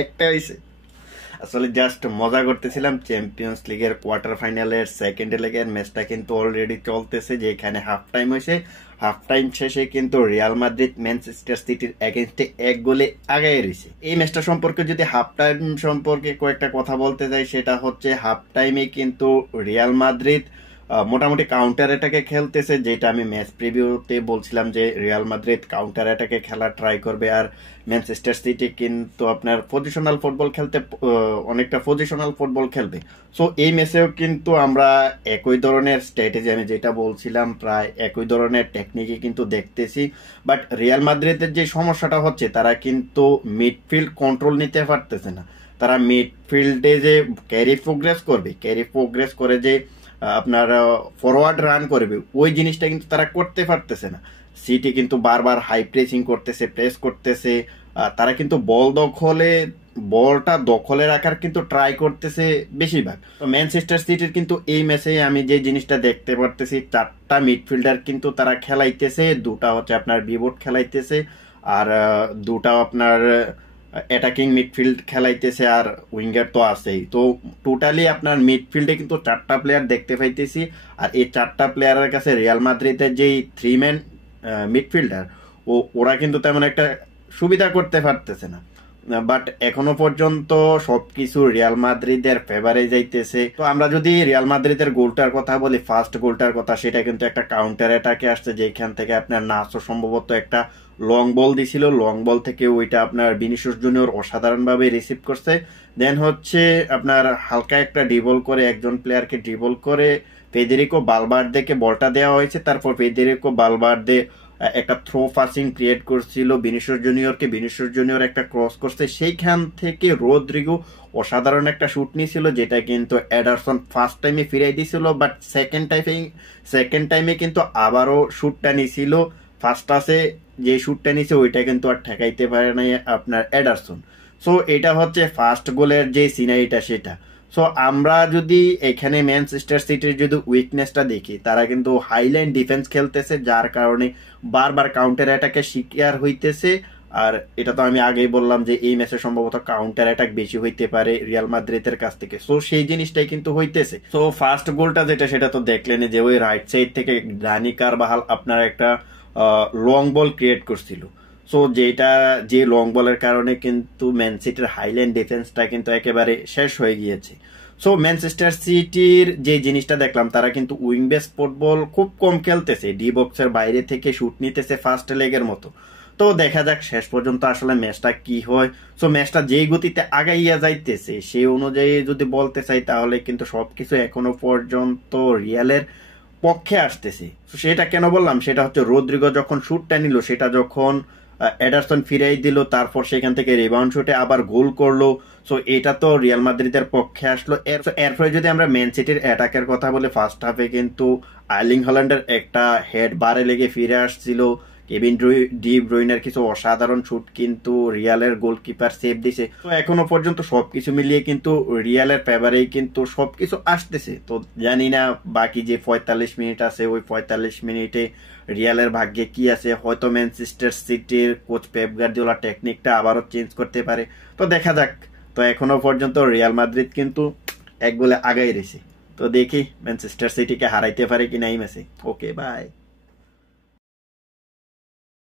একটা হয়েছে। আসলে জাস্ট মজা করতেছিলাম। চ্যাম্পিয়ন্স লিগের কোয়ার্টার ফাইনালের সেকেন্ড লেগের ম্যাচটা কিন্তু অলরেডি চলতেছে, যেখানে হাফ টাইম হয়েছে। হাফ টাইম শেষে কিন্তু রিয়াল মাদ্রিদ ম্যানচেস্টার সিটির এগেনস্টে 1 গোলে আগায় রয়েছে। এই ম্যাচটা সম্পর্কে যদি হাফ টাইম সম্পর্কে কয়েকটা কথা বলতে যাই, সেটা হচ্ছে হাফ টাইমে কিন্তু রিয়াল মাদ্রিদ মোটামুটি কাউন্টার অ্যাটাকে খেলতেছে, যেটা আমি ম্যাচ প্রিভিউতে বলছিলাম যে রিয়াল মাদ্রিদ কাউন্টার অ্যাটাকে খেলা ট্রাই করবে, আর ম্যানচেস্টার সিটি কিন্তু আপনার পজিশনাল ফুটবল খেলতে অনেকটা পজিশনাল ফুটবল খেলবে। সো এই ম্যাচেও কিন্তু আমরা একই ধরনের স্ট্র্যাটেজি, আমি যেটা বলছিলাম প্রায় একই ধরনের টেকনিকই কিন্তু দেখতেছি। বাট রিয়াল মাদ্রিদের যে সমস্যাটা হচ্ছে, তারা কিন্তু মিডফিল্ড কন্ট্রোল নিতে পারতেছে না। তারা মিডফিল্ডে যে ক্যারি প্রোগ্রেস করে যে আপনার ফরওয়ার্ড রান করবে, ওই জিনিসটা কিন্তু তারা করতে পারতেছে না। সিটি কিন্তু বারবার হাই প্রেসিং করতেছে, প্রেস করতেছে। তারা কিন্তু বলটা দখলে রাখার কিন্তু ট্রাই করতেছে বেশিরভাগ। তো ম্যানচেস্টার সিটির কিন্তু এই ম্যাচে আমি যে জিনিসটা দেখতে পারতেছি, 4টা মিডফিল্ডার কিন্তু তারা খেলাইতেছে, 2টা হচ্ছে আপনার পিভট খেলাইতেছে, আর 2টা আপনার অ্যাটাকিং মিডফিল্ড খেলাইতেছে, আর উইঙ্গার তো আছেই। তো টোটালি আপনার মিডফিল্ডে কিন্তু 4টা প্লেয়ার দেখতে পাইতেছি। আর এই 4টা প্লেয়ারের কাছে রিয়াল মাদ্রিদের যেই 3 ম্যান মিডফিল্ডার, ওরা কিন্তু তেমন একটা সুবিধা করতে পারতেছে না। বাট এখনো পর্যন্ত সবকিছু রিয়াল মাদ্রিদের ফেভারে যাইতেছে। তো আমরা যদি রিয়াল মাদ্রিদের গোলটার কথা বলি, ফার্স্ট গোলটার কথা, সেটা কিন্তু একটা কাউন্টার অ্যাটাকে আসছে, যেখান থেকে আপনার নাসো সম্ভবত একটা লং বল দিছিল, লং বল থেকে ওইটা আপনার ভিনিসিয়াস জুনিয়র অসাধারণভাবে রিসিভ করছে। দেন হচ্ছে আপনার হালকা একটা ড্রিবল করে, একজন প্লেয়ারকে ড্রিবল করে ফেদেরিকো বালবার্দেকে বলটা দেওয়া হয়েছে। তারপর ফেদেরিকো বালবার্দে একটা থ্রো পাসিং ক্রিয়েট করছিল ভিনিসিয়াস জুনিয়র একটা ক্রস করছে, সেইখান থেকে রদ্রিগো অসাধারণ একটা শুট নিয়েছিল, যেটা কিন্তু এডারসন ফার্স্ট টাইমে ফিরাই দিয়েছিল। বাট সেকেন্ড টাইমে কিন্তু আবারও শুটটা নিয়েছিল। ফার্স্ট টাচে যে শুটটা নিয়েছে ওইটা কিন্তু আর ঠেকাইতে পারে নাই আপনার এডারসন। সো এটা হচ্ছে ফার্স্ট গোলের যে সিনারিটা সেটা। সো আমরা যদি এখানে ম্যানচেস্টার সিটির যদি উইকনেসটা দেখি, তারা কিন্তু হাইলাইন ডিফেন্স খেলতেছে, যার কারণে বারবার কাউন্টার অ্যাটাকে শিকার হইতেছে। আর এটা তো আমি আগেই বললাম যে এই ম্যাচে সম্ভবত কাউন্টার অ্যাটাক বেশি হইতে পারে রিয়াল মাদ্রিদের কাছ থেকে। সো সেই জিনিসটাই কিন্তু হইতেছে। সো ফার্স্ট গোলটা যেটা, সেটা তো দেখলেন যে ওই রাইট সাইড থেকে ডানি কারবাহাল আপনার একটা লং বল ক্রিয়েট করছিল। সো যে লং বলের কারণে কিন্তু ম্যান সিটির হাইল্যান্ড ডিফেন্সটা কিন্তু একেবারে শেষ হয়ে গিয়েছে। সো ম্যানচেস্টার সিটির যে জিনিসটা দেখলাম, তারা কিন্তু উইং বেস ফুটবল খুব কম খেলতেছে, ডি বক্সের বাইরে থেকে শুট নিতেছে ফার্স্ট লেগের মতো। তো দেখা যাক শেষ পর্যন্ত আসলে ম্যাচটা কি হয়। সো ম্যাচটা যেই গতিতে আগাইয়া যাইতেছে, সেই অনুযায়ী যদি বলতে চাই, তাহলে কিন্তু সবকিছু এখনো পর্যন্ত রিয়ালের পক্ষে আসতেছে। সেটা কেন বললাম, সেটা হচ্ছে রদ্রিগো যখন শুটটা নিল, সেটা যখন এডারসন ফিরাই দিল, তারপর সেখান থেকে রিবাউন্ড শুটে আবার গোল করলো। সো এটা তো রিয়াল মাদ্রিদের পক্ষে আসলো। এরপরে যদি আমরা ম্যান সিটির অ্যাটাকের কথা বলি, ফার্স্ট হাফে কিন্তু আর্লিং হল্যান্ডের একটা হেড বারে লেগে ফিরে আসছিল। কেভিন ডি ব্রুইনের কিছু অসাধারণ শুট কিন্তু রিয়ালের গোলকিপার সেভ দিছে। তো এখনো পর্যন্ত সবকিছু মিলিয়ে কিন্তু রিয়ালের ফেভারেই কিন্তু সবকিছু আসতেছে। তো জানি না বাকি যে 45 মিনিট আছে, ওই 45 মিনিটে রিয়ালের ভাগ্যে কি আছে। হয়তো ম্যানচেস্টার সিটির কোচ পেপ গার্দিওলা টেকনিকটা আবারও চেঞ্জ করতে পারে। তো দেখা যাক। তো এখনো পর্যন্ত রিয়াল মাদ্রিদ কিন্তু 1 গোলে আগাই রয়েছে। তো দেখি ম্যানচেস্টার সিটিকে হারাইতে পারে কিনা এই ম্যাচে। ওকে, বাই।